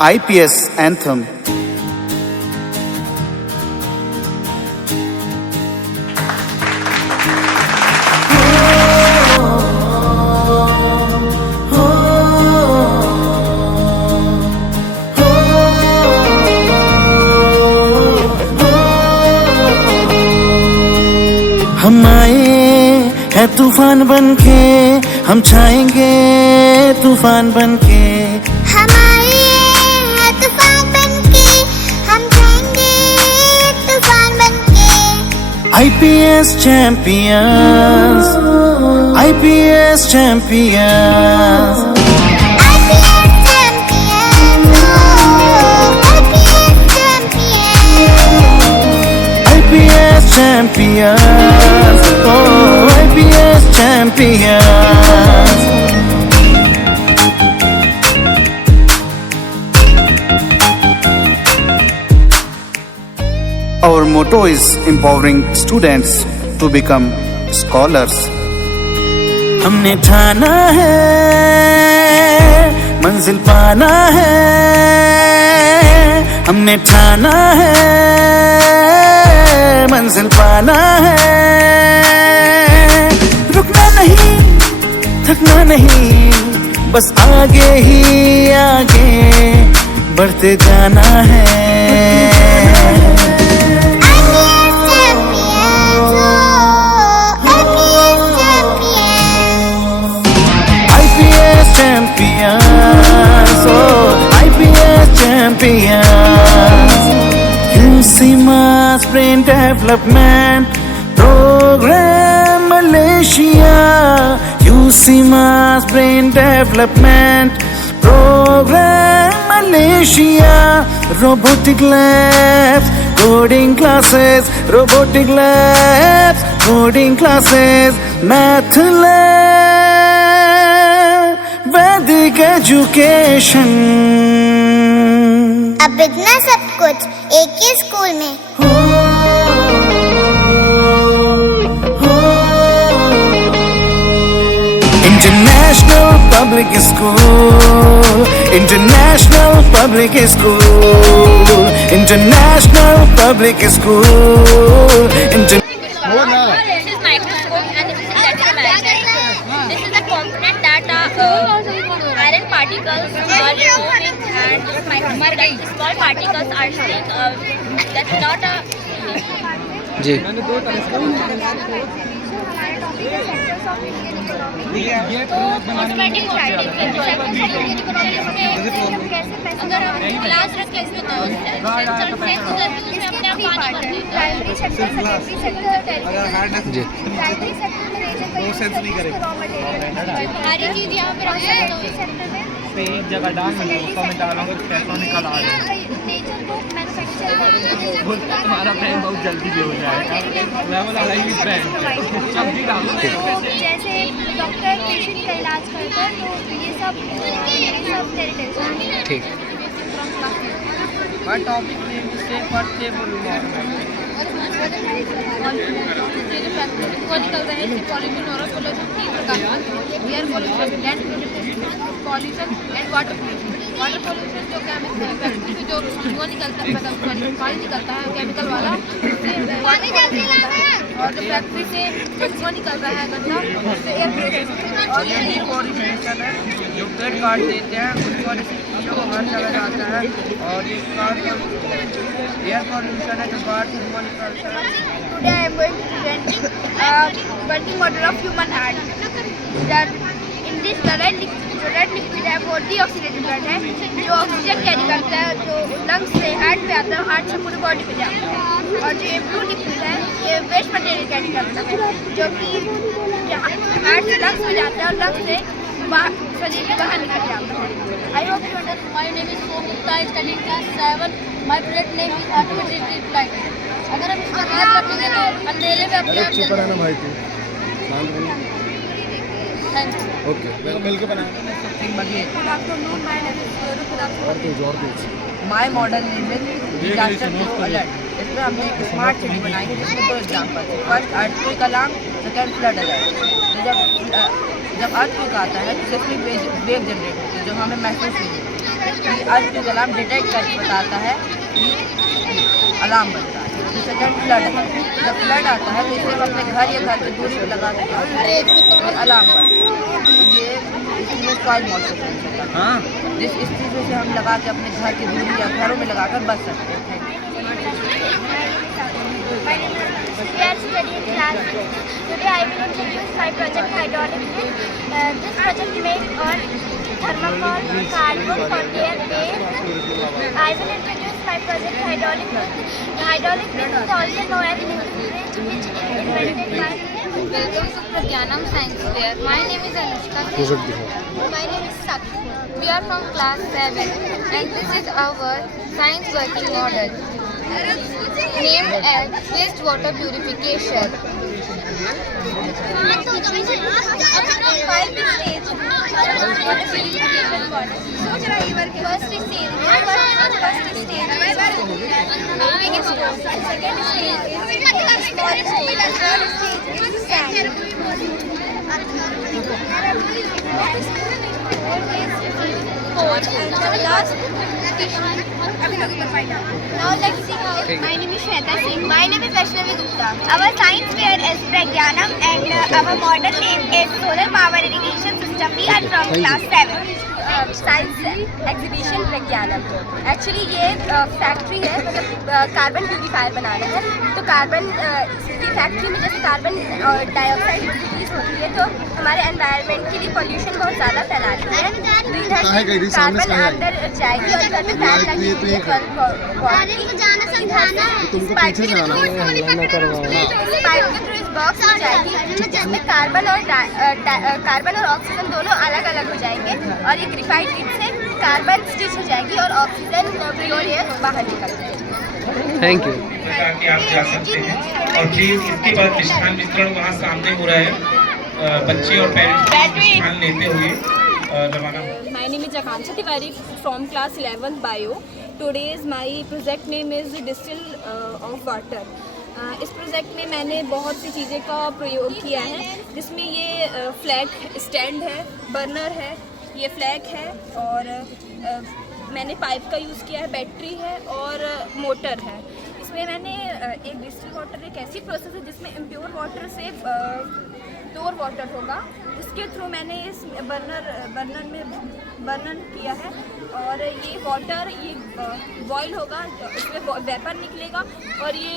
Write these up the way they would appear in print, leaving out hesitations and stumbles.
IPS anthem. हम आए है तूफान बनके, हम छाएंगे तूफान बनके। हम आए हैं तूफान बनके, हम छाएंगे तूफान बनके। IPS champions, IPS champions, IPS champions, IPS champions, oh IPS champions. Our motto is empowering students to become scholars. हमने ठाना है मंजिल पाना है, हमने ठाना है मंजिल पाना है। रुकना नहीं, थकना नहीं, बस आगे ही आगे बढ़ते जाना है। Champions, oh IPS champions. UCMAS Brain Development Program Malaysia, UCMAS Brain Development Program Malaysia. Robotic labs, coding classes, robotic labs, coding classes, math lab, Vedic education. अब इतना सब कुछ एक ही स्कूल में। International Public School, International Public School, International Public School, This is microscope and this is electrical magnet. This is a component that iron particles are moving, and this microscope that small particles are staying. That's not a. जी automatic अगर हम ग्लास रखें इसमें तो सेंसर से गुजरते उसमें अपने आप पानी भर देता है। जी वो सेंस नहीं करेगा। सारी चीज़ यहाँ पे रख सकते पे एक जगह डाल मैं उसको मैं डालूंगा पैसा निकल आ रहा है। तुम्हारा फ्रेंड बहुत जल्दी भी हो जाएगा। मैं बोला नहीं फ्रेंड जल्दी डालो। जैसे डॉक्टर पेशेंट का इलाज करता है तो ये सब तेरे टेंशन। ठीक। My topic name is safe for stable environment. वो निकल रहे हैं पॉल्यूशन और पोल्यूशन तीन प्रकार का air pollution, land pollution and water pollution. Water pollution जो फैक्ट्री से जो वो निकलता है, मतलब पानी निकलता है केमिकल वाला, पानी जल्दी लाना। और जो फैक्ट्री से वो निकल रहा है गंदा, उससे एयर पोल्यूशन। और ये डिफॉरेस्टेशन है जो पेड़ काट देते हैं उसकी वजह से जो हर जगह जाता है। और ये एयर पोल्यूशन है जो बाहर से धुआं निकलता है। Today I am going to presenting working model of human heart. That in this the red liquid है वो deoxygenated blood है जो ऑक्सीजन कैरी करता है, जो लंग्स से हार्ट पे आता है, हार्ट से पूरी बॉडी पे जाता है। और जो ये ब्लू लिक्विड है ये वेस्ट मटेरियल कैरी करता है जो कि हार्ट से लंग्स में जाता है और लंग्स से शरीर के बाहर निकल जाता है। I hope you understand. My name is Somita, studying class 7. My project name is Artificial Light. अगर हम इसका हाथ रखेंगे तो अंधेरे में अपने आप जल जाएगा। Thank you. ओके मिलके बनाएंगे। Good afternoon, my name is my model name is disaster proof alert. इसमें हमने एक स्मार्ट सिटी बनाई है जिसमें दो example, first earthquake alarm, second flood alert. तो जब अर्थक्वेक आता है तो इसमें वेव जनरेट होती है जो हमें महसूस नहीं होती। अर्थ के अलार्म डिटेक्ट करके बताता है कि अलार्म बजता है। सेकंड फ्लड है, जब फ्लड आता है तो इसे हम अपने घर या घर की दूरी पर लगा देते हैं और अलार्म बजता है। ये इसमें सॉइल मॉइस्चर सेंसर है, इस चीज़ों से हम लगा के अपने घर की दूरी या घरों में लगाकर बच सकते हैं। We are studying class 6. Today I will introduce my project hydraulic press. This project made on thermocol cardboard for their base. I will introduce my project hydraulic press. Hydraulic press is also known as music bridge, which is invented by Welcome to Pragyanam Science Fair. My name is Anushka. my name is Sakshi. We are from class 7 and this is our science working model named as wastewater purification. Now let's see how. My name is Shweta Singh. My name is Vaishnavi Gupta. Our science fair is Pragyanam and our model name is Solar Power Irrigation System. We are from class 7. Science exhibition Pragyanam. Actually ये factory है, मतलब carbon purifier बनाना है। तो कार्बन की फैक्ट्री में जैसे carbon dioxide release होती है तो हमारे एनवायरनमेंट के लिए पॉल्यूशन बहुत ज़्यादा फैलाती है। तो इधर से कार्बन अंदर जाएगी और इधर में फैन लगी हुई है पाइप के थ्रू इस बॉक्स में जाएगी, जिसमें कार्बन और ऑक्सीजन दोनों अलग अलग हो जाएंगे और एक ग्रेफाइट कीट से कार्बन स्टिच हो जाएगी और ऑक्सीजन प्योर एयर बाहर निकल जाएगी। Thank you. कि आप जा सकते हैं और प्लीज इसके बाद मिष्ठान वितरण वहाँ सामने हो रहा है, बच्चे और पेरेंट्स मिष्ठान लेते हुए रवाना। My name is Akansha Tiwari from class 11 Bio. Today's my project name is Distill of Water. इस प्रोजेक्ट में मैंने बहुत सी चीज़ें का प्रयोग किया है, जिसमें ये फ्लैग स्टैंड है, बर्नर है, ये फ्लैग है और मैंने पाइप का यूज़ किया है, बैटरी है और मोटर है। इसमें मैंने एक डिस्टिल वाटर एक ऐसी प्रोसेस है जिसमें इम्प्योर वाटर से प्योर वाटर होगा, इसके थ्रू मैंने इस बर्नर किया है और ये वाटर ये बॉयल होगा, इसमें वेपर निकलेगा और ये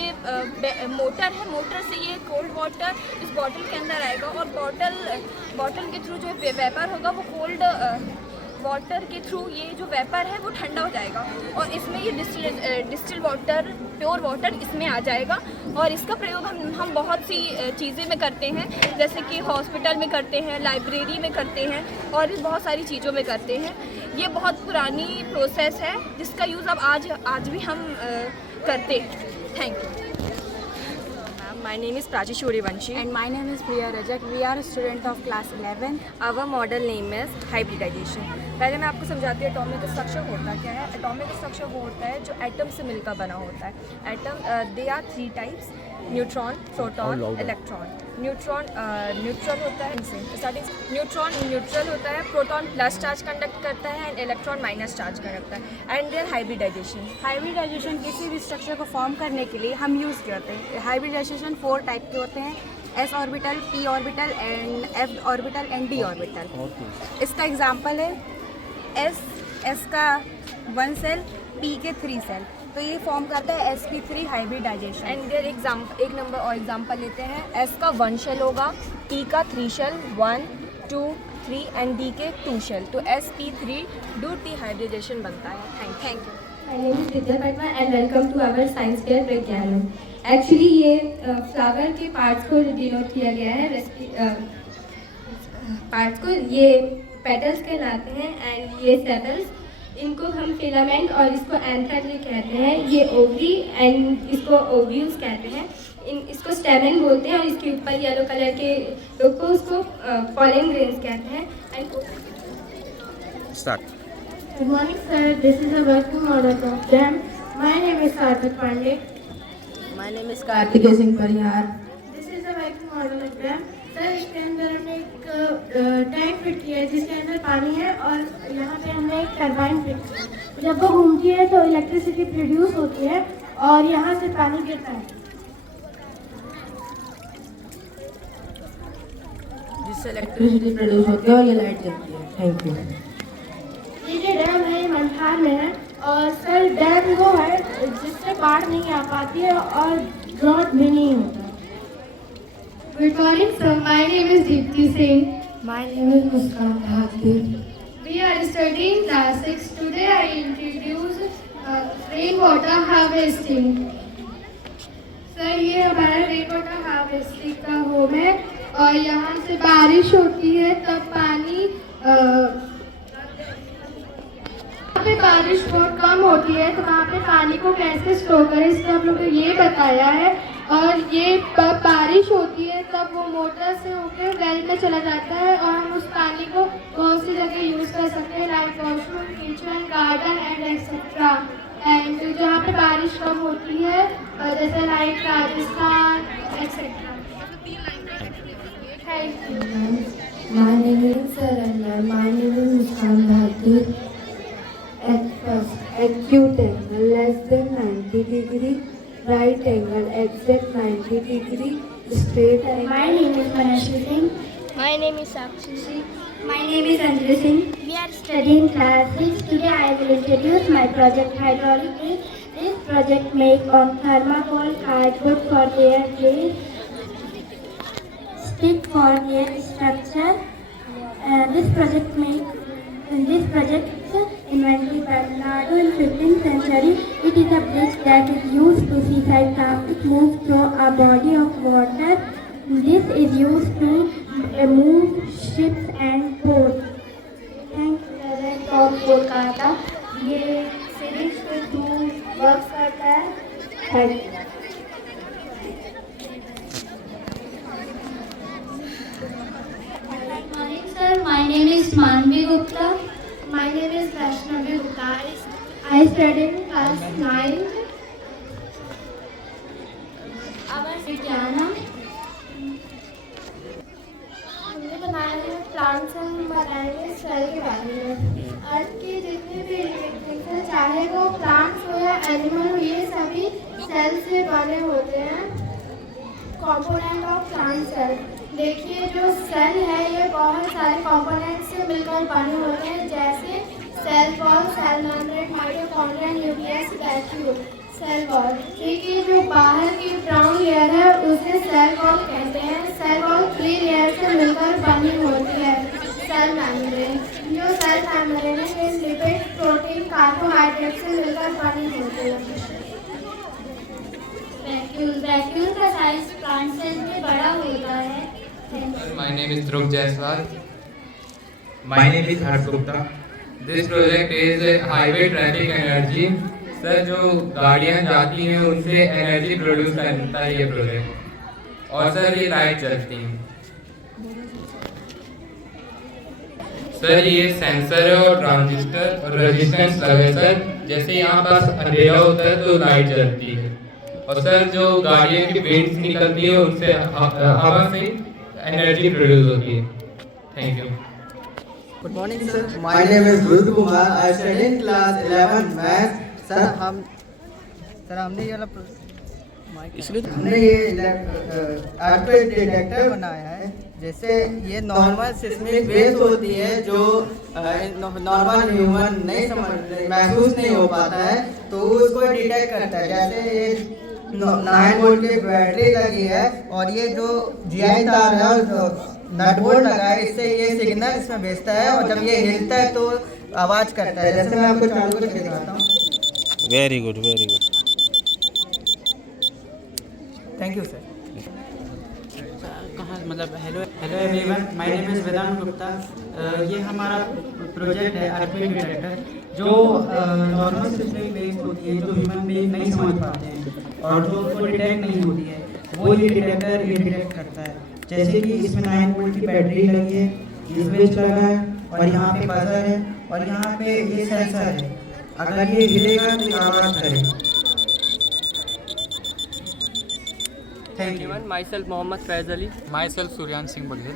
मोटर है, मोटर से ये कोल्ड वाटर इस बॉटल के अंदर आएगा और बॉटल के थ्रू जो वेपर होगा वो कोल्ड वाटर के थ्रू ये जो वेपर है वो ठंडा हो जाएगा और इसमें ये डिस्टिल वाटर प्योर वाटर इसमें आ जाएगा और इसका प्रयोग हम बहुत सी चीज़ें में करते हैं, जैसे कि हॉस्पिटल में करते हैं, लाइब्रेरी में करते हैं और भी बहुत सारी चीज़ों में करते हैं। ये बहुत पुरानी प्रोसेस है जिसका यूज़ अब आज भी हम करते हैं। Thank you. My name is Prachi Shurivanshi and my name is Priya Rajak. We are a student of class 11. Our model name is hybridization. पहले मैं आपको समझाती हूँ एटॉमिक स्ट्रक्चर होता क्या है। एटॉमिक स्ट्रक्चर वो होता है जो एटम से मिलकर बना होता है। Atom they are 3 types, neutron, proton, electron. Neutron neutral होता है, न्यूट्रॉन न्यूट्रल होता है, प्रोटॉन प्लस चार्ज कंडक्ट करता है एंड इलेक्ट्रॉन माइनस चार्ज करता है एंड देयर हाइब्रिडाइजेशन किसी भी स्ट्रक्चर को फॉर्म करने के लिए हम यूज़ करते हैं। हाइब्रिडाइजेशन 4 टाइप के होते हैं, s orbital, p orbital and f orbital and d orbital. इसका एग्जांपल है s का 1 सेल, p के 3 सेल, तो ये फॉर्म करता है sp3 हाइब्रिडाइजेशन। एंड देयर एक नंबर और एग्जांपल लेते हैं, s का 1 शेल होगा, p का 3 शेल 1 2 3 एंड d के 2 शेल, तो sp3 2t हाइब्रिडाइजेशन बनता है। Thank you. My name is Vidya Patwa and welcome to our science fair Pragyanam. Actually ये फ्लावर के पार्ट्स को डिनोट किया गया है, पार्ट्स को ये पेटल्स कहलाते हैं एंड ये सेटल्स, इनको हम फिलामेंट और इसको एंथ्रेट कहते हैं। ये ओवरी एंड इसको ओव्यूल्स कहते हैं, इसको स्टेमन बोलते हैं और इसके ऊपर येलो कलर के लोग को उसको पॉलन ग्रेन्स कहते हैं। Start. Good morning sir, this is a working model program. My name is Sarthak Pandey. My name is Karthikeya Singh Parihar. This is a working model program. Sir इसके अंदर हमने एक टैंक फिट किया है जिसके अंदर पानी है और यहाँ पे हमने एक टरबाइन फिट किया है। जब वो घूमती है तो इलेक्ट्रिसिटी प्रोड्यूस होती है और यहाँ से पानी गिरता है जिससे इलेक्ट्रिसिटी प्रोड्यूस होती है और ये लाइट जलती है। Thank you. ये जो डैम है ये मंठार में है और सर डैम वो है जिससे बाढ़ नहीं आ पाती है और ड्रॉट भी नहीं होता। Good morning, sir. My name is Deepti Singh. My name is Muskan Bhatir. We are studying class 6. Today I introduce rainwater harvesting. Sir, ये हमारा rainwater harvesting का होम है और यहाँ से बारिश होती है तब पानी यहाँ पे बारिश बहुत कम होती है तो वहाँ पे पानी को कैसे स्टोर करें इसका हम लोग को ये बताया है। और ये बारिश होती है तब वो मोटर से होकर वेल में चला जाता है और हम उस पानी को बहुत सी जगह यूज़ कर सकते हैं like washroom, kitchen, garden and etcetera. And जहाँ पे बारिश कम होती है जैसे लाइक Rajasthan etcetera. Thank you. My name is Saranya. My name is Muskan Bhatir. At first, acute angle less than 90 degree, right angle exact 90 degree, straight angle. My name is Manashwi Singh. My name is Sakshi Singh. My name is Anjali Singh. We are studying class 6. Today I will introduce my project hydraulic drill. This project made on thermocol cardboard for their drill, stick for their structure. This project invented by Leonardo in 15th century. It is a bridge that is used to seaside traffic move through a body of water. This is used to move ships and boats. Thank you, of Kolkata. ये सीरीज के through work करता है। Thank you. Good morning, sir. My name is Manvi Gupta. My name is Vaishnavi Gupta. I study in class 9th. Our Vidyana. हमने बनाए हैं plants and बनाए हैं सेल के बारे में। अर्थ के जितने भी लिविंग थिंग्स चाहे वो प्लांट्स हो या एनिमल हो ये सभी सेल से बने होते हैं। Component of plant cell. देखिए जो सेल है ये बहुत सारे कंपोनेंट से मिलकर बने होते हैं जैसे cell wall, cell membrane, mitochondria, nucleus, vacuole. Cell wall ठीक है जो बाहर की ब्राउन लेयर है उसे सेल वॉल कहते हैं। सेल वॉल 3 लेयर से मिलकर बनी होती है। सेल मेम्ब्रेन जो सेल मेम्ब्रेन है लिपिड, प्रोटीन, कार्बोहाइड्रेट से मिलकर बनी होती है। वैक्यूल का साइज प्लांट सेल में बड़ा होता है। My name is Dhruv Jaiswal. My name is Harsh Gupta. This project is highway traffic energy. Sir जो गाड़ियाँ जाती हैं उनसे एनर्जी प्रोड्यूस करता है ये प्रोजेक्ट और सर ये लाइट जलती हैं। सर ये सेंसर है और ट्रांजिस्टर और रेजिस्टेंस लगा है सर। जैसे यहाँ पास अंधेरा होता है तो लाइट जलती है और सर जो गाड़ियों की वेंट्स निकलती है उनसे हवा से एनर्जी प्रोड्यूस होती है। Thank you. Good morning sir. My name is Rudra Kumar. I study in class 11 maths. Sir हमने ये हमने ये अर्थक्वेक डिटेक्टर बनाया है। जैसे ये नॉर्मल सिस्मिक वेव्स होती है जो नॉर्मल ह्यूमन नहीं महसूस नहीं हो पाता है तो उसको डिटेक्ट करता है। जैसे ये 9 वोल्ट की बैटरी लगी है और ये जो जीआई तार है और नट बोल्ट लगा है इससे ये सिग्नल इसमें भेजता है और जब ये हिलता है तो आवाज़ करता है। जैसे मैं आपको चालू करके दिखाता हूँ। Very good very good. Thank you sir. कहाँ मतलब hello everyone, my name is Vedant Gupta. ये हमारा प्रोजेक्ट है अर्थक्वेक डिटेक्टर जो नॉर्मल सिस्मिक वेव्स होती है जो ह्यूमन बीइंग नहीं समझ पाते हैं और जो उसको डिटेक्ट नहीं होती है वो ये डिटेक्टर ये डिटेक्ट करता है। जैसे कि इसमें 9 वोल्ट की बैटरी लगी है, ये स्विच लगा है और यहाँ पे बजर है और यहाँ पे ये सेंसर है। अगर ये हिलेगा तो ये आवाज़ करेगा। Thank you. Myself Mohammad Faiz Ali. Myself Suryan Singh Baghel.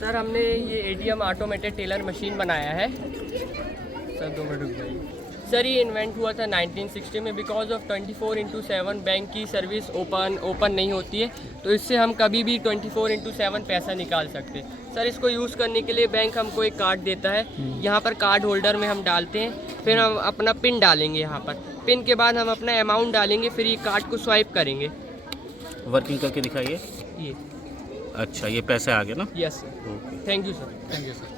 Sir हमने ये ADM ऑटोमेटेड टेलर मशीन बनाया है। सर 2 मिनट रुक जाइए। सर ये इन्वेंट हुआ था 1960 में। बिकॉज ऑफ 24/7 बैंक की सर्विस ओपन नहीं होती है, तो इससे हम कभी भी 24/7 पैसा निकाल सकते। सर इसको यूज़ करने के लिए बैंक हमको एक कार्ड देता है। यहाँ पर कार्ड होल्डर में हम डालते हैं, फिर हम अपना पिन डालेंगे। यहाँ पर पिन के बाद हम अपना अमाउंट डालेंगे, फिर ये कार्ड को स्वाइप करेंगे। वर्किंग करके दिखाइए। ये अच्छा, ये पैसे आ गए ना? Yes sir. Thank you sir. Thank you sir.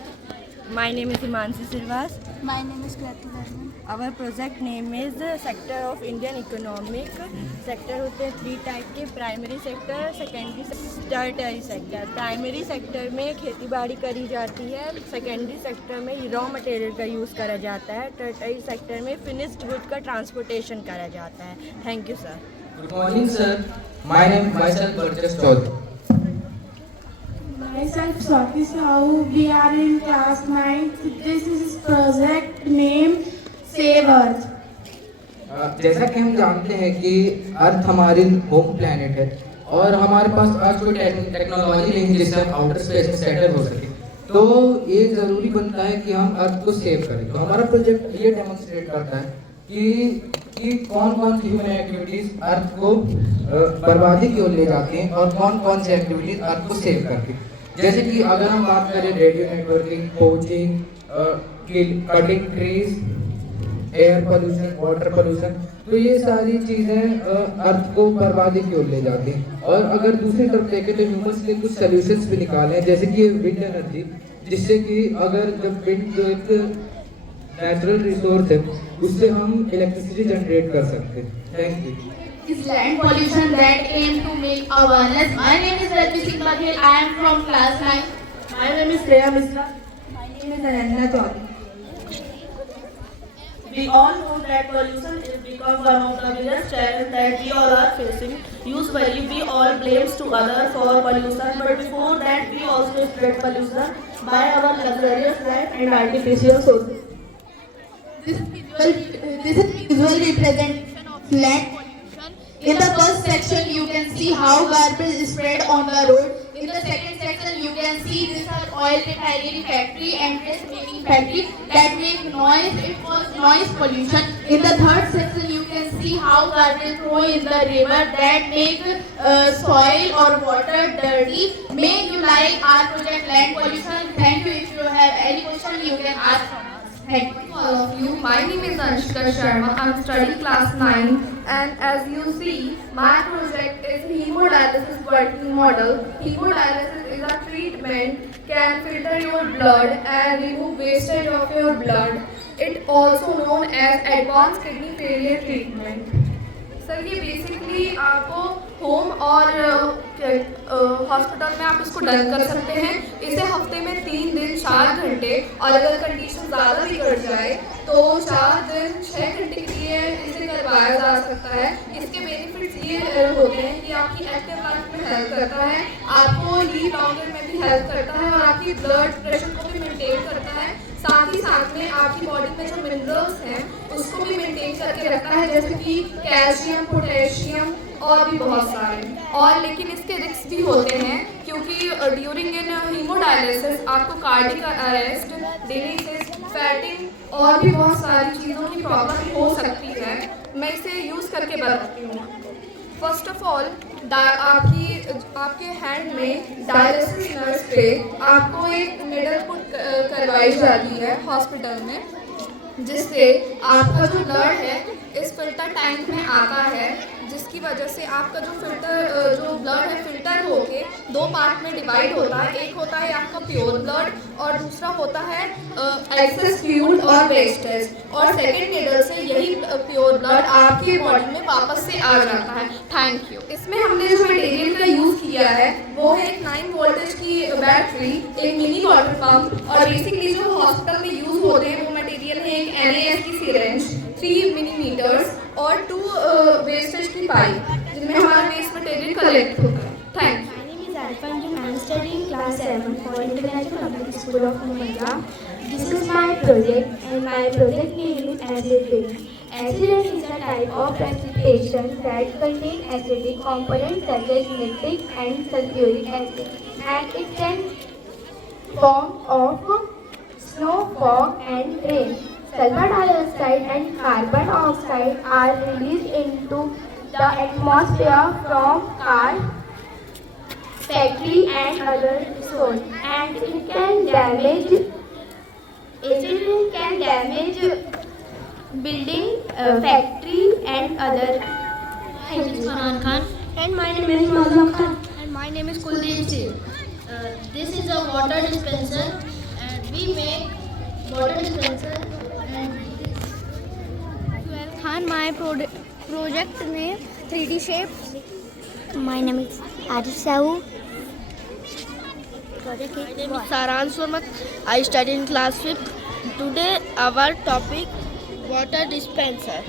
My name is Himanshi Sirwas. My name is Krati Verma. Our project name is Sector of Indian Economic. Sector होते हैं 3 टाइप के, primary sector, secondary sector, tertiary sector. Primary sector में खेती बाड़ी करी जाती है, secondary sector में रॉ मटेरियल का यूज़ करा जाता है, टर्टरी सेक्टर में फिनिश्ड गुड का ट्रांसपोर्टेशन करा जाता है। Thank you sir. Good morning sir, myself Burgess Chaudhary. Myself Swati Sahu. We are in class 9th. This is project name Save Earth. जैसा कि हम जानते हैं कि अर्थ हमारी होम प्लैनेट है और हमारे पास आज कोई टेक्नोलॉजी नहीं है जिससे हम आउटर स्पेस में सेटल हो सके, तो ये ज़रूरी बनता है कि हम अर्थ को सेव करें। तो हमारा प्रोजेक्ट ये डेमोन्स्ट्रेट करता है कि कौन कौन सी ह्यूमन एक्टिविटीज़ अर्थ को बर्बादी की ओर ले जाती हैं और कौन कौन सी एक्टिविटीज़ अर्थ को सेव करती हैं। जैसे कि अगर हम बात करें radio networking, poaching, cutting trees, air pollution, water pollution, तो ये सारी चीज़ें अर्थ को बर्बादी की ओर ले जाती हैं। और अगर दूसरी तरफ देखें तो ह्यूमंस ने कुछ सोल्यूशंस भी निकाले हैं, जैसे कि विंड एनर्जी, जिससे कि अगर जब विंड जो एक नेचुरल रिसोर्स है उससे हम इलेक्ट्रिसिटी जनरेट कर सकते हैं। Thank you. Is land pollution that aim to make awareness. My name is Rajvi Singh Baghel. I am from class 9. My name is Shreya Misra. My name is Ananya Chaudhary. We all know that pollution is become one of the biggest challenges that we all are facing. Usually we all blames to others for pollution, but before that we also spread pollution by our luxurious life and artificial sources. This is visual representation of land pollution. In the first section, you can see how garbage is spread on the road. In the second section, you can see this is oil refinery factory and dress making factory that make noise. It was noise pollution. In the third section, you can see how garbage throw in the river that make soil or water dirty. May you like our project land pollution. Thank you. If you have any question, you can ask from us. Thank you. All of you. My name is Anshika Sharma. I'm studying class 9, and as you see, my project is hemodialysis working model. Hemodialysis is a treatment can filter your blood and remove wastage of your blood. It also known as advanced kidney failure treatment. Sir ये बेसिकली आपको होम और हॉस्पिटल में आप इसको डन कर सकते हैं। इसे हफ्ते में 3 दिन 4 घंटे, और अगर कंडीशन ज़्यादा बिगड़ जाए तो 4 दिन 6 घंटे के लिए इसे करवाया जा सकता है। इसके बेनिफिट्स ये होते हैं कि आपकी एक्टिव लाइफ में हेल्प करता है, आपको लीव लॉन्गर में भी हेल्प करता है, और आपकी ब्लड प्रेशर को भी मेंटेन करता है। साथ ही साथ में आपकी बॉडी में जो मिनरल्स हैं उसको भी मेंटेन करके रखता है, जैसे कि कैल्शियम, पोटेशियम और भी बहुत सारे। और लेकिन इसके रिस्क भी होते हैं, क्योंकि ड्यूरिंग इन हीमोडायलिसिस आपको कार्डियक अरेस्ट, डिलीसिस, फैटिंग और भी बहुत सारी चीज़ों की प्रॉब्लम हो सकती है। मैं इसे यूज़ करके बताती हूँ। फर्स्ट ऑफ ऑल आपके हैंड में डायलिसिस नर्स पे आपको एक निडल पुट करवाई जाती है हॉस्पिटल में, जिससे आपका जो ब्लड है इस फिल्टर टैंक में आता है, जिसकी वजह से आपका जो ब्लड है फिल्टर होके 2 पार्ट में डिवाइड होता है। एक होता है आपका प्योर ब्लड और दूसरा होता है एक्सेस फ्लूइड और वेस्टेज, और सेकेंड निडल से यही प्योर ब्लड आपकी बॉडी में वापस से आ जाता है। Thank you. इसमें हमने जो मटेरियल का यूज़ किया है वो है एक 9 वोल्टेज की बैटरी, एक मिनी वाटर पम्प, और बेसिकली जो हॉस्पिटल में यूज़ होते हैं वो मटेरियल है एक NAS की सिरेंज, 3 मिलीमीटर्स और 2 वेस्टेज की पाइप, जिनमें हमारा वेस्ट मटेरियल कलेक्ट होता है। Thank you. My name is Arpan Jim. I am studying class 7 for International Public School of Mumbai. This is my project, and my project name is As a Tree. Accident is a type of precipitation that contains acidic components such as nitric and sulfuric acid, and it can form of snow, fog, and rain. Sulfur dioxide and carbon dioxide are released into the atmosphere from cars, factory, and other sources, and it can damage. Acid can damage building, factory, and other. My name is Farhan Khan. And my name is Mazhar Khan. And my name is Kuldeep Singh. This is a water dispenser, and we make water dispenser. And my project name 3D shapes. My name is Arif Sahu. My name is Saransh Verma. I study in class 5th. Today our topic water dispenser.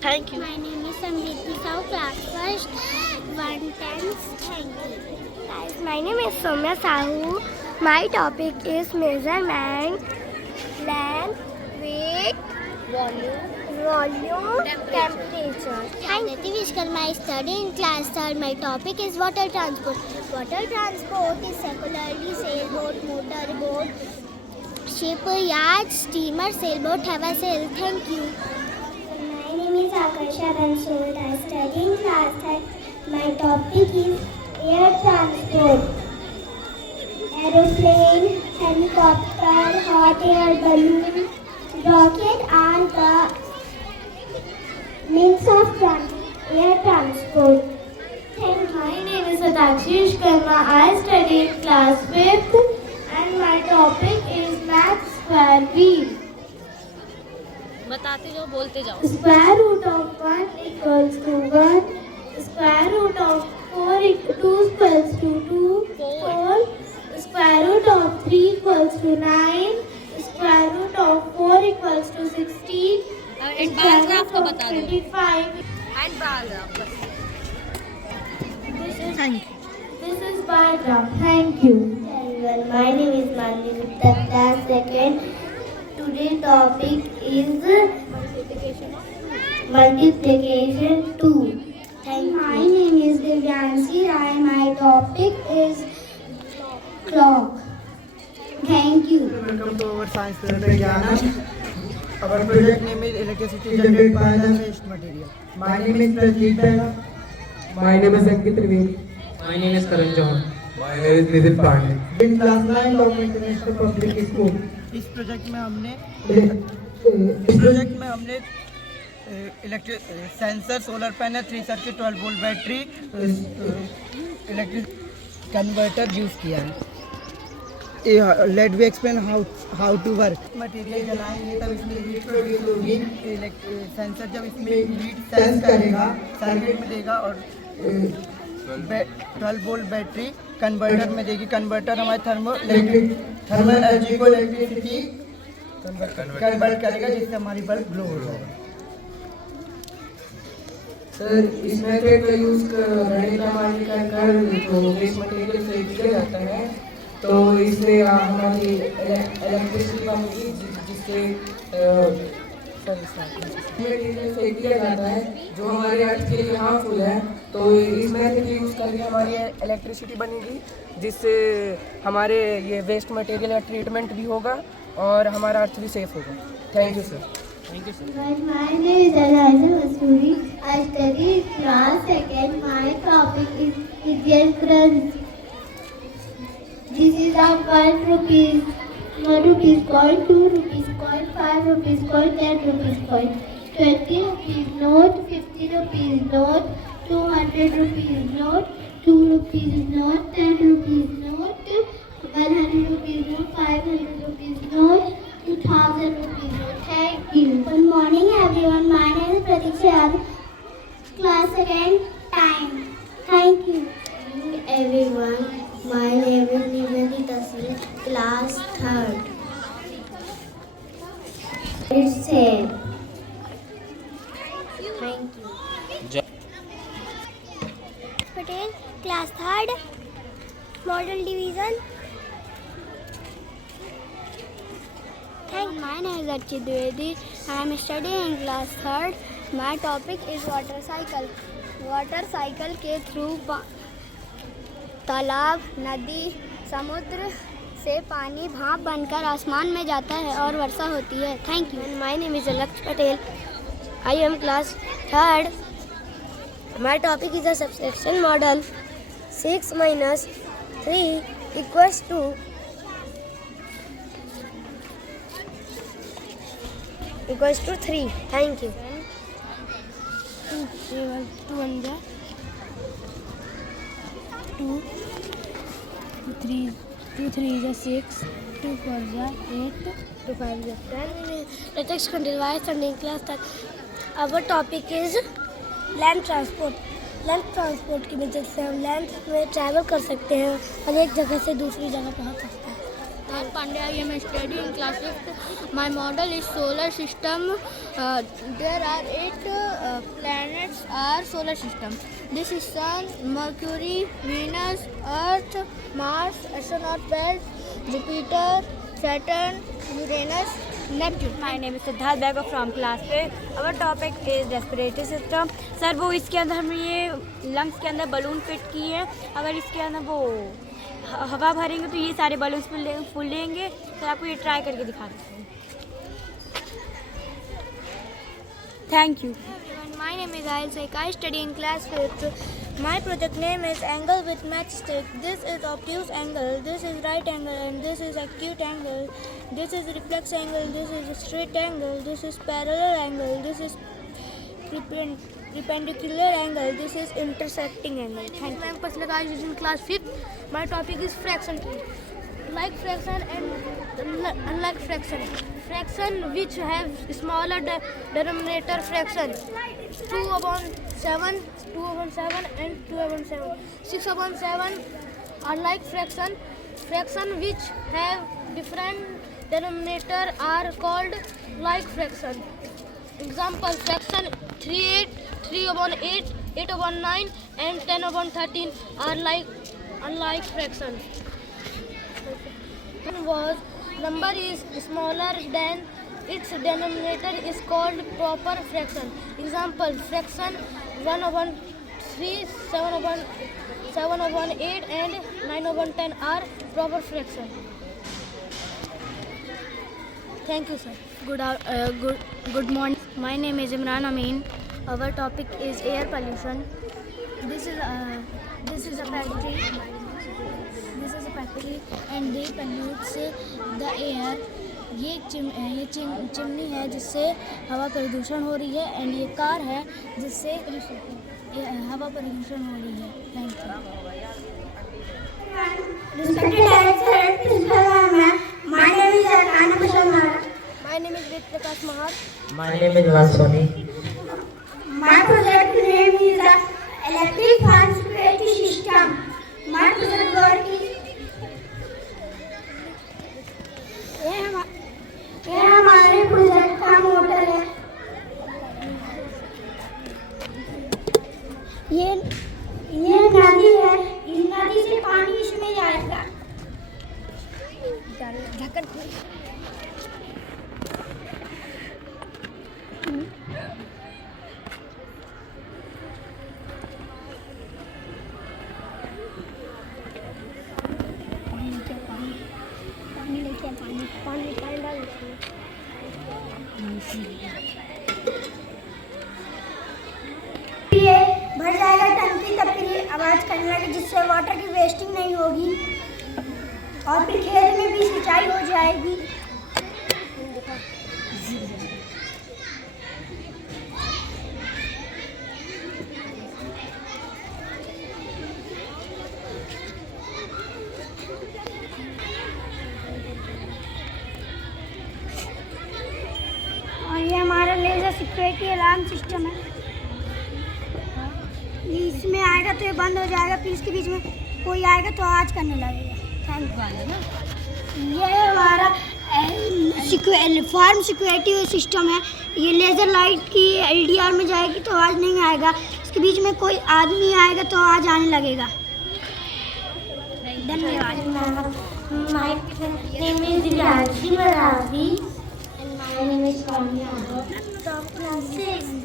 Thank you. My name is Samriti Sahu, class first, 110. Thank you. Guys, my name is Soumya Sahu. My topic is measurement, length, weight, volume, temperature. Thank you. Vishkarma. I study in class 3rd. My topic is water transport. Water transport is circularly sailboat, motorboat, ship, yacht, steamer, sailboat, have a sail. Thank you. My name is Akarsha Bansal. I study in class 3rd. My topic is air transport. Aeroplane, helicopter, hot air balloon, rocket are the means of air transport. Thank you. My name is Satakshi Vishkarma. I study in class 5th and my topic is math square wheel. बताते जाओ, बोलते जाओ. Square root of 1 equals to 1. Square root of 4 2 equals to 2. 4. Square root of 3 equals to 9. Square root of 4 equals to 16. And bar graph को बता दो. 25. And bar graph. This is bar graph. Thank you. Everyone, my name is Manvi Gupta, class 2nd. Today's topic is multiplication 2. My name is Divyanshi Rai. My topic is clock. Thank you. Welcome to our science project. Our project name is electricity generated by the waste material. My name is Pradeep Bhai. My name is Ankit Trivedi. My name is Karan John. My name is Nitin Pandey. In class 9 of International Public School. इस project में हमने electric sensor, solar panel, 3 circuit, 12 volt battery, electric converter use किया है. Let we explain how to work. Material जलाएंगे तब इसमें heat produce होगी. सेंसर जब इसमें हीट सेंस करेगा, सर्किट में देगा और 12 वोल्ट बैटरी कन्वर्टर में देगी. कन्वर्टर हमारे थर्मल एनर्जी को इलेक्ट्रिसिटी कन्वर्ट करेगा, जिससे हमारी बल्ब ग्लो हो जाएगा. सर, इस मेथड का यूज़ घड़ी का मारने का कर तो वेस्ट मटेरियल से किया जाता है, तो इससे हमारी इलेक्ट्रिसिटी बनेगी, जिससे मटेरियल से किया जाता है जो हमारे अर्थ के लिए हार्मफुल है. तो इस मेथड यूज़ करके हमारी इलेक्ट्रिसिटी बनेगी, जिससे हमारे ये वेस्ट मटेरियल का ट्रीटमेंट भी होगा और हमारा अर्थ भी सेफ होगा. Thank you sir. Thank you, sir. My name is Elijah Masuri. I study class 2nd. My topic is Indian currency. This is a 1 rupees, 1 rupees coin, 2 rupees coin, 5 rupees coin, 10 rupees coin, 20 rupees note, 50 rupees note, 200 rupees note, 2 rupees note, 10 rupees note, 100 rupees note, 500 rupees note, 2000 rupees note. Thank you. Good morning everyone. My name is Pratiksha. Class 2nd time. Thank you. Good morning everyone. My name is Nivedita Singh. Class 3rd. It's same. Thank you. Patel, class 3rd, model division. My name is Archit Dwivedi. I am studying in class 3rd. My topic is water cycle. Water cycle के थ्रू तालाब, नदी, समुद्र से पानी भाप बनकर आसमान में जाता है और वर्षा होती है। Thank you. My name is Lakshya Patel. I am class 3rd. My topic is a subtraction model. 6 minus 3 equals to 3. Thank you. 2 under 2 3 is a 6, 2 4 is a 8, 2 5 is a 10. Let's continue. Studying class 3rd. Our topic is land transport. Land transport की मदद से हम लैंड में ट्रैवल कर सकते हैं और एक जगह से दूसरी जगह पहुंच सकते हैं. Pandya, I am studying class 5th. My model is solar system. There are 8 planets are solar system. This is Sun, Mercury, Venus, Earth, Mars, astronaut belt, Jupiter, Saturn, Uranus, Neptune. My name is Siddharth Bega from class 5. Our topic is respiratory system. Sir वो इसके अंदर हमने ये लंग्स के अंदर balloon fit किए हैं. अगर इसके अंदर वो हवा भरेंगे तो ये सारे बलून्स फूलेंगे. सर आपको ये ट्राई करके दिखा देते हैं. Thank you. My name is Isaac. I study in class 5th. My project name is angle with matchstick. This is obtuse angle, this is right angle, and this is acute angle. This is reflex angle, this is straight angle, this is parallel angle, this is perpendicular angle, this is intersecting angle. Thank you. I am Paslaka. I is in class 5th. My topic is fraction. Like fraction and unlike fraction. Fraction which have smaller denominator fraction. 2/7, 2/7 and 2/7. 6/7 are like fraction. Fraction which have different denominator are called like fraction. Example: fraction 3/8, 3/8, 8/9 and 10/13 are like unlike fraction. Number is smaller than its denominator is called proper fraction. Example: fraction 1/3, 7/8 and 9/10 are proper fraction. Thank you, sir. Good morning. My name is Imran Amin. Our topic is air pollution. This is a factory. This is a factory and they pollutes the air. ये चिमनी है जिससे हवा प्रदूषण हो रही है एंड ये कार है जिससे हवा प्रदूषण हो रही है. Thank you. Respected director and principal ma'am, my name is Arana Kushamara. My name is Ved Prakash Mahar. My name is Vansoni. My project name is electric fan security system. My project work is ये हमारे प्रोजेक्ट का मोटर है. ये नदी है. इस नदी से पानी इसमें जाएगा. पानी डाल ये भर जाएगा टंकी तब फिर ये आवाज़ करने लगे जिससे वाटर की वेस्टिंग नहीं होगी और फिर खेत में भी सिंचाई हो जाएगी. और ये हमारा लेजर सिक्योरिटी अलार्म सिस्टम है. इसमें आएगा तो ये बंद हो जाएगा, फिर इसके बीच में कोई आएगा तो आवाज़ करने लगेगा. Thank you. ये हमारा फार्म सिक्योरिटी सिस्टम है. ये लेज़र लाइट की LDR में जाएगी तो आवाज़ नहीं आएगा. इसके बीच में कोई आदमी आएगा तो आवाज़ आने लगेगा. धन्यवाद. My name is Raji Maravi. My name is Swami Yadav from class 6th.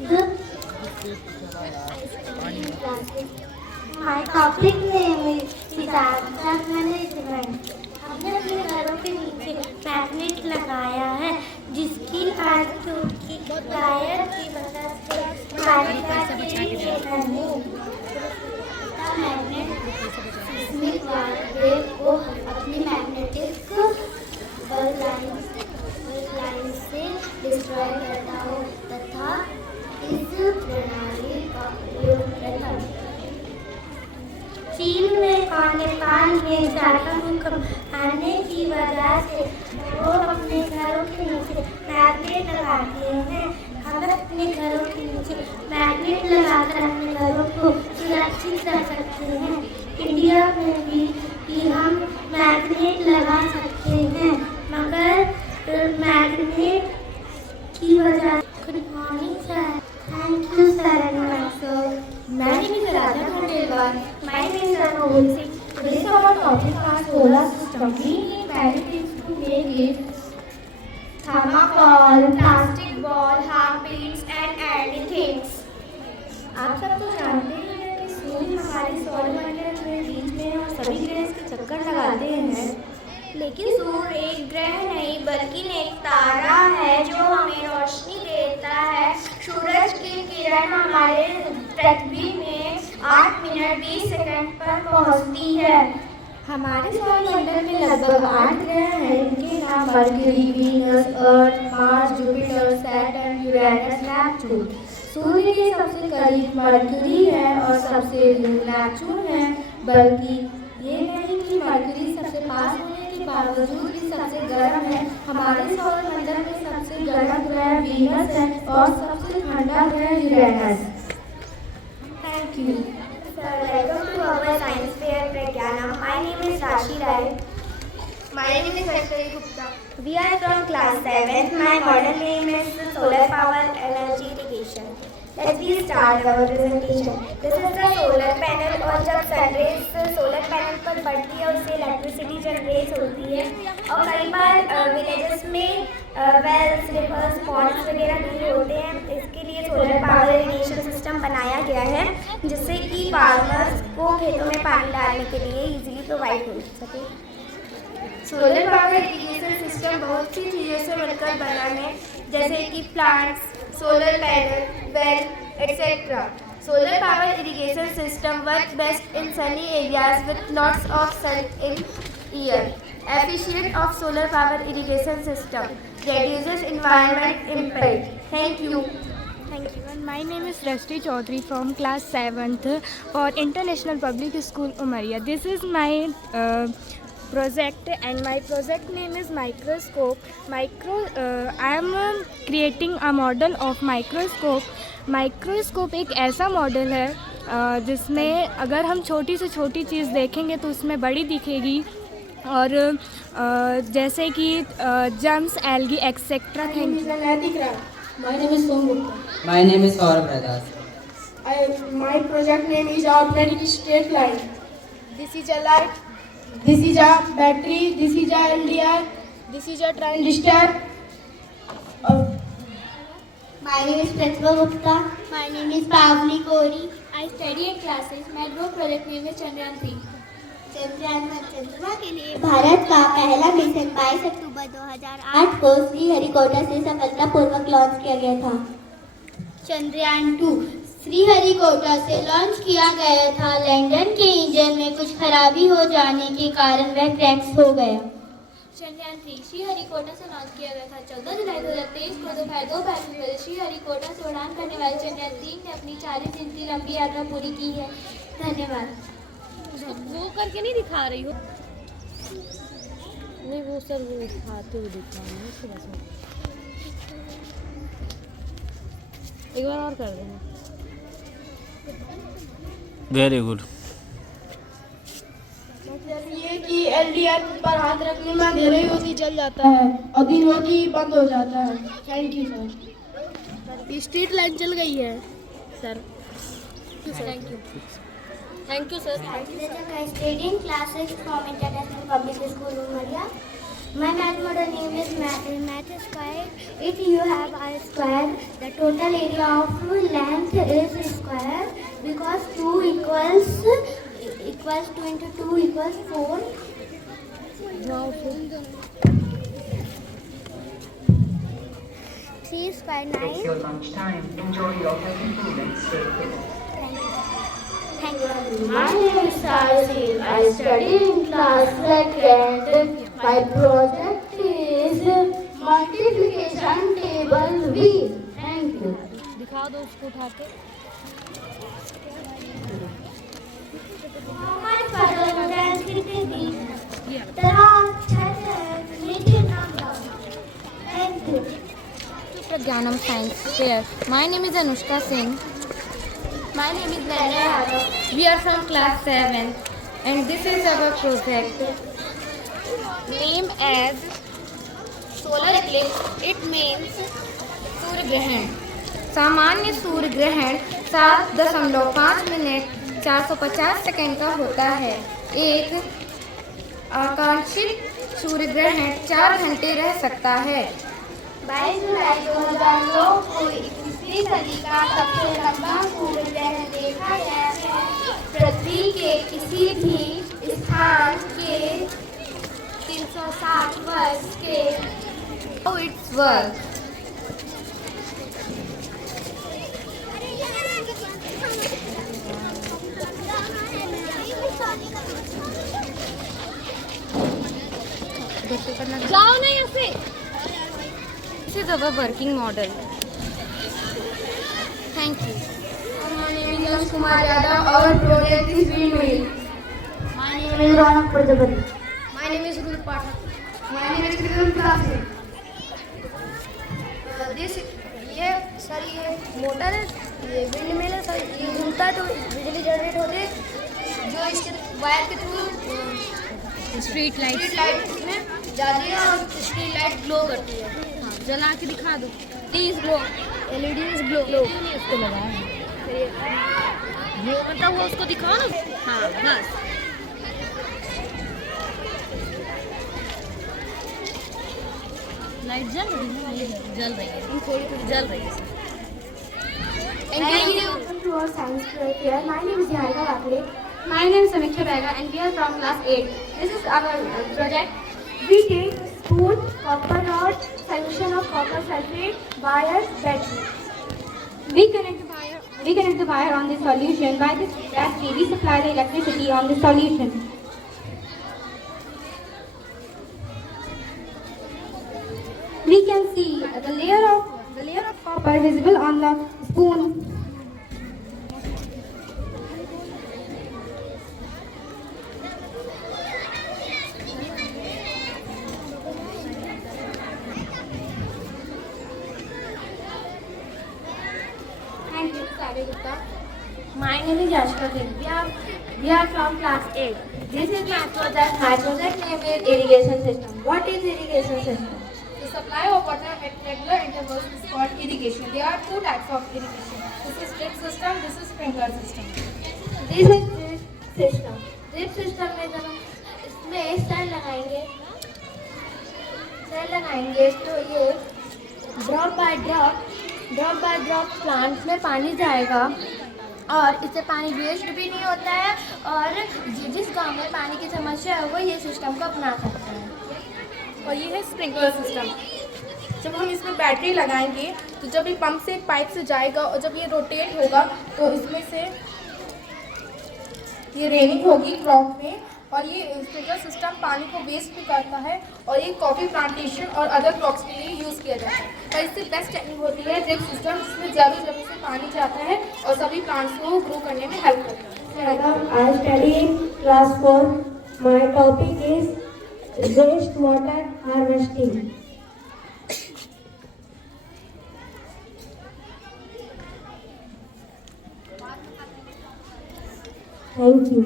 My topic name is disaster management. हमने अपने घरों के नीचे मैग्नेट लगाया है जिसकी अर्थ की वायर की मदद से मैग्नेट वेव को अपनी मैग्नेटिक लाइन से डिस्ट्रॉय करता हो तथा इस प्रणाली का उपयोग करता है। चीन में और नेपाल में ज्यादा भूकंप आने की वजह से वो अपने घरों के नीचे मैग्नेट लगाते हैं। हम अपने घरों के नीचे मैग्नेट लगाकर अपने घरों को सुरक्षित कर सकते हैं। इंडिया में भी हम मैग्नेट लगा सकते हैं मगर मैग्नेट की वजह। Good morning sir. Thank you, sir and myself. My name is Radha Khandelwar. My name is Rahul Singh. Today our topic is solar system. We need many things to make it. Thermocol, plastic ball, heartbeats and anything. आप सब तो जानते ही हैं कि सूर्य हमारे सौरमंडल में बीच में और सभी ग्रह के चक्कर लगाते हैं। लेकिन सूर्य एक ग्रह नहीं बल्कि एक तारा है जो हमें रोशनी देता है। सूरज की किरण हमारे पृथ्वी में 8 मिनट 20 सेकंड पर पहुंचती है। हमारे सौरमंडल में लगभग 8 ग्रह हैं। इनके नाम Mercury, Venus, Earth, Mars, Jupiter, Saturn, Uranus, Neptune. सूर्य के सबसे करीब मरकरी है और सबसे दूर नेपच्यून है। बल्कि ये नहीं कि मरकरी सबसे पास होने के बावजूद भी सबसे गर्म है। हमारे सौरमंडल में सबसे गर्म ग्रह वीनस है और सबसे ठंडा ग्रह Uranus. Thank you sir. Welcome to our science fair Pragyanam. My name is Rashi Rai. My name is Akshay Gupta. We are from class 7th. My model name is solar power energy irrigation. Let's we start our presentation. This is the solar panel और जब sun rays solar panel पर पड़ती है उससे electricity generate होती है और कई बार विलेजेस में वेल्स, रिवर्स, पॉन्ड्स वगैरह नहीं होते हैं। इसके लिए सोलर पावर इरिगेशन सिस्टम बनाया गया है जिससे कि फार्मर्स को खेतों में पानी डालने के लिए इजीली प्रोवाइड हो सके। सोलर पावर इरिगेशन सिस्टम बहुत सी चीज़ों से मिलकर बना है जैसे कि plants, solar panel, well, etc. Solar power irrigation system works best in sunny areas with lots of sun in year. Efficient of solar power irrigation system reduces environment impact. Thank you. Thank you. And my name is Rashti Chaudhary from class 7th for International Public School Umaria. This is my project and my project name is microscope. I am creating a model of microscope. Microscope एक ऐसा मॉडल है जिसमें अगर हम छोटी से छोटी चीज़ देखेंगे तो उसमें बड़ी दिखेगी और जैसे कि germs, algae etcetera. Thank you. My name is Som Gupta. My name is Saurabh Raidas. My project name is Organic Straight Line. This is a light. This is a battery. This is a LDR. This is a transistor. My name is Pratibha Gupta. My name is Pavni Kori. I study in classes. My group project name is Chandrayaan 3. चंद्रमा के लिए भारत का पहला मिशन 22 अक्टूबर 2008 को श्रीहरिकोटा से सफलतापूर्वक लॉन्च किया गया था। चंद्रयान 2 श्रीहरिकोटा से लॉन्च किया गया था। लैंडर के इंजन में कुछ खराबी हो जाने के कारण वह क्रैश हो गया। चंद्रयान 3 श्रीहरिकोटा से लॉन्च किया गया था। 14 जुलाई 2023 को दोपहर 2:35 बजे श्रीहरिकोटा से उड़ान करने वाले चंद्रयान 3 ने अपनी 40 दिन की लंबी यात्रा पूरी की है। धन्यवाद। वो करके नहीं दिखा रही हो? नहीं, वो सर वो दिखाते हुए दिखा रही है। एक बार और कर देना। Very good. मतलब ये कि एलडीआर पर हाथ रखने में अंधेरे होती जल जाता है और दिन होती ही बंद हो जाता है। Thank you sir. Street line चल गई है sir. Thank you. Thank you, sir. I study in classes from International Public School Umaria. My math model name is math square. If you have a square, the total area of length is square because 2 equals 2 into 2 equals 4. Three square 9. It's your lunch time. Enjoy your healthy food and stay fit. Thank you. My name is Saraswati. I study in class 2nd. My project is multiplication table V. Thank you. दिखा दो उसको उठा के। My father was Thank you. Pragyanam Science Fair. My name is Anushka Singh. My name is Nana Yadav. We are from class 7 and this is our project. Name as Solar eclipse. It means सूर्य ग्रहण। सामान्य सूर्य ग्रहण 7.5 मिनट 450 सेकंड का होता है। एक आकांक्षित सूर्य ग्रहण 4 घंटे रह सकता है। 22 जुलाई 2009 को 21वीं सदी का सबसे लंबा सूर्य ग्रहण देखा गया है। पृथ्वी के किसी भी स्थान के 360 वर्ष के Its work. जाओ ना यहाँ से। This is our working model. Thank you. My name is Yash Kumar Yadav. Our project is windmill. My name is Ronak Prajapati. My name is Ruth Pathak. My name is Kritan Klase. ये मोटर है, ये wind mill है सर। ये घूमता है तो बिजली जनरेट होती है जो इसके वायर के थ्रू स्ट्रीट लाइट में जाती है और स्ट्रीट लाइट ग्लो करती है। जला के दिखा दो। Please glow LED is glow. इसको लगाया वो मतलब वो उसको दिखाओ ना। हाँ बस। लाइट जल रही है। जल रही है। जल रही है। Thank you. Welcome to our science fair. My name is Niharika Kakle. My name is Samiksha Bega and we are from class 8. This is our project. We take spoon, copper rod, solution of copper sulfate, wires, battery. We connect the wire on the solution. By this battery, we supply the electricity on the solution. We can see the layer of copper visible on the spoon. Thank you, Sari Gupta. My name is Yashika Singh. We are from class 8. This is my project. My project name is irrigation system. What is irrigation system? The supply of water at regular intervals is called irrigation. There are two types of irrigation. This is drip system, this is sprinkler system. This is drip system. Drip system में जब हम इसमें सेल लगाएंगे तो ये drop by drop plant में पानी जाएगा और इससे पानी वेस्ट भी नहीं होता है और जिस गांव में पानी की समस्या है वो ये सिस्टम को अपना सकता है। और ये है स्प्रिंकलर सिस्टम। जब हम इसमें बैटरी लगाएंगे तो जब ये पंप से पाइप से जाएगा और जब ये रोटेट होगा तो इसमें से ये रेनिंग होगी क्रॉप में और ये स्प्रिंकलर सिस्टम पानी को वेस्ट भी करता है और ये कॉफ़ी प्लांटेशन और अदर क्रॉप्स के लिए यूज़ किया जाता है। और इससे बेस्ट टेक्निक होती है ड्रिप सिस्टम जिसमें ज़्यादा जगह से पानी जाता है और सभी प्लांट्स को ग्रो करने में हेल्प करता है। I study in class 4. My topic is wastewater harvesting. Thank you.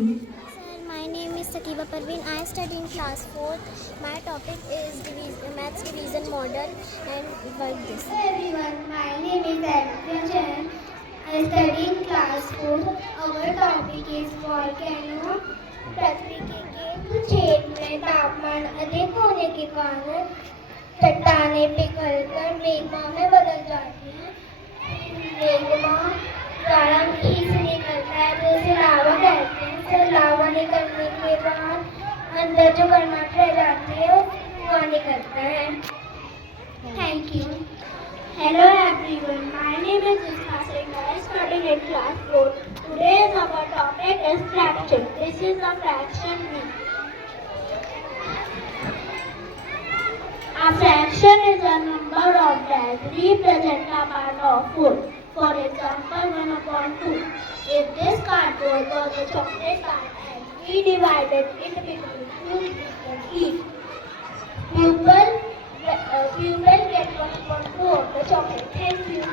My name is Sakiba Parveen. I study in class 4. My topic is maths division model and like this. Hello everyone, my name is Aditya. I study in class 4. Our topic is volcano. पृथ्वी के छेद में तापमान अधिक होने के ठिकाने चट्टाने पिघलकर मेघमा में बदल जाती हैं। मेघमा प्रारंभ से निकलता है तो उसे लावा कहते हैं। फिर लावा निकलने के बाद अंदर जो गर्माहट रह जाती है वो निकलता है। Thank you. Hello everyone, my name is Isha Singh. I study in class 4. Today's our topic is fraction. This is a fraction V. A fraction is a number of that represent a part of 4. For example, 1/2. If this cardboard was a chocolate card and we divided it between two people each, pupil get 1/2 of the chocolate. Thank you.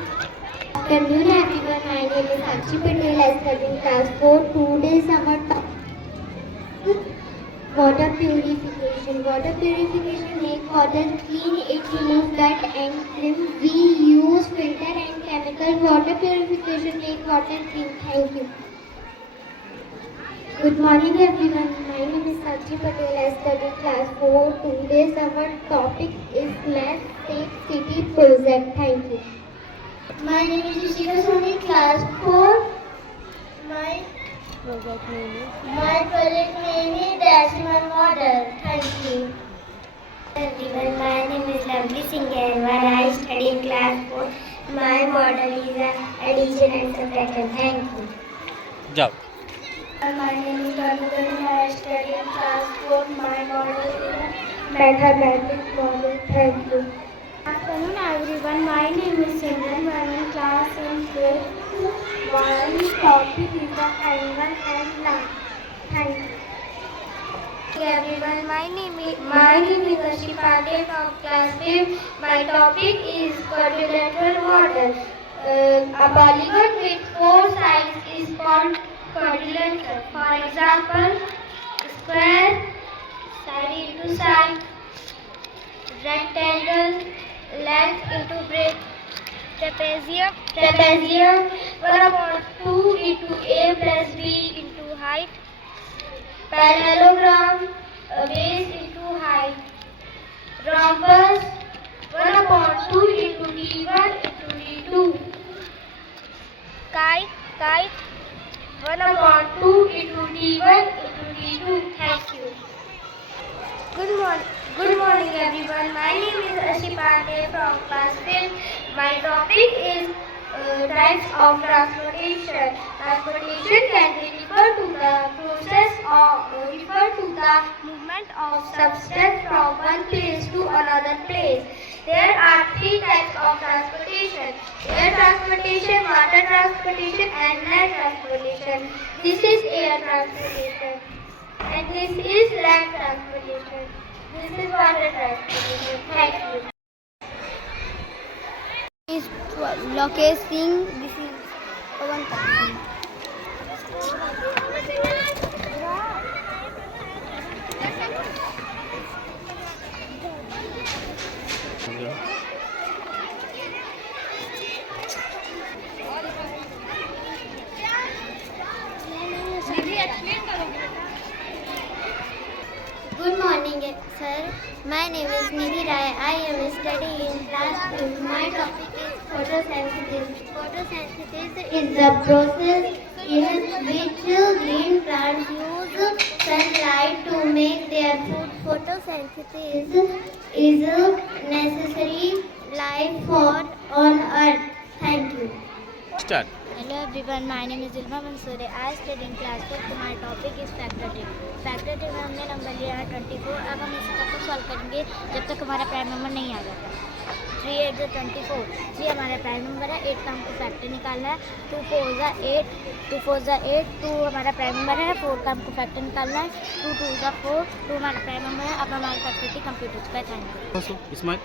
Good afternoon everyone, my name is Sakshi Patel. I study in class 4. Today's our topic water purification. Water purification makes water clean. It removes dirt and trim. We use filter and chemical. Water purification makes water clean. Thank you. Good morning everyone, my name is Sakshi Patel. I study class 4. Today's our topic is Math Safe City project. Thank you. My name is Ishika Soni, class 4. My project name is Decimal Model. Thank you. Everyone, my name is Lovely Singh and I study in class 4. My model is addition and subtraction. Thank you. जाओ। My name is Radhika. I study in class 4. My model is mathematics model. Thank you. Good afternoon everyone, my name is Simran. I am in class in 5th. My topic is the angle and line. Thank you. Everyone, my name is Ashi Pandey from class 5. My topic is quadrilateral model. A polygon with 4 sides is called quadrilateral. For example, square, side into side, rectangle, length into breadth, trapezium 1/2 into a plus b into height, parallelogram, base into height, rhombus 1/2 into d1 into d2, kite 1/2 into d1 into d2. Thank you. Good morning everyone. My name is Ashi Pandey from class 5. My topic is types of transportation. Transportation can be referred to the process refer to the movement of substance from one place to another place. There are 3 types of transportation: air transportation, water transportation and land transportation. This is air transportation and this is land transportation. This is water transportation. Thank you. Is Lokesh Singh. This is Pawan. Good morning, sir. My name is Nidhi Rai. I am studying in class 2. My topic is photosynthesis. Photosynthesis is the process in which green plants use sunlight to make their food. Photosynthesis is a necessary life form on Earth. Thank you. Start. Hello everyone, my name is Ilma Mansoori. I study in class 4. तो my topic is factorative. Factorative में हमने नंबर लिया है 24. अब हम इसका को सॉल्व करेंगे जब तक हमारा प्राइम नंबर नहीं आ जाता। 3 8 24। 3 हमारा प्राइम नंबर है। 8 का हमको फैक्टर निकालना है। 2 4 जा 8, 2 4 जा 8, 2 हमारा प्राइम नंबर है। 4 का हमको फैक्टर निकालना है। 2 2 जा 4, 2 हमारा प्राइम नंबर है। अब हमारा फैक्टरिटी कंप्लीट हो चुका है। Thank you. Ismail.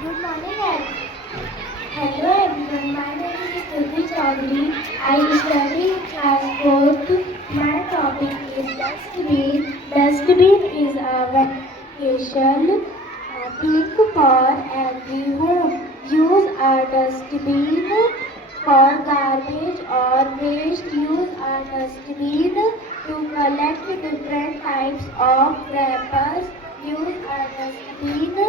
Good morning. Hello everyone. My name is Stuti Chaudhary. I study in class 4. My topic is dustbin. Dustbin is a vacation thing for every home. Use a dustbin For garbage or waste, use a dustbin. To collect different types of wrappers, use a dustbin to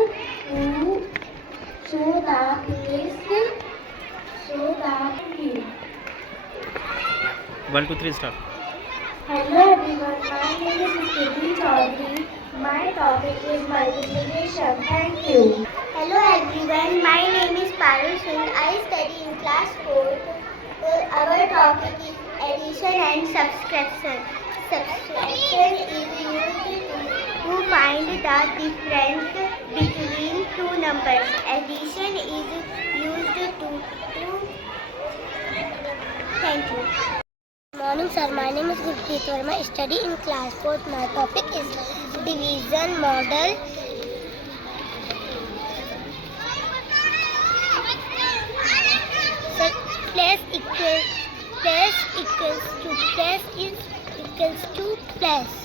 show the place. One, two, three, start. Hello everyone, my name is Stuti Chaudhary. My topic is multiplication. Thank you. Hello everyone, my name is Parul Singh. I study in class 4. Our topic is addition and subtraction. Subtraction is used to find the difference between two numbers. Addition is used to thank you. Good morning sir, my name is Gurpreet Verma. I study in class 4. My topic is division model. So place equals to place is equals to place.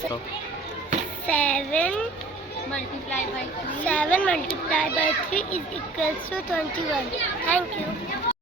So 7 multiplied by 3 is equals to 21. Thank you.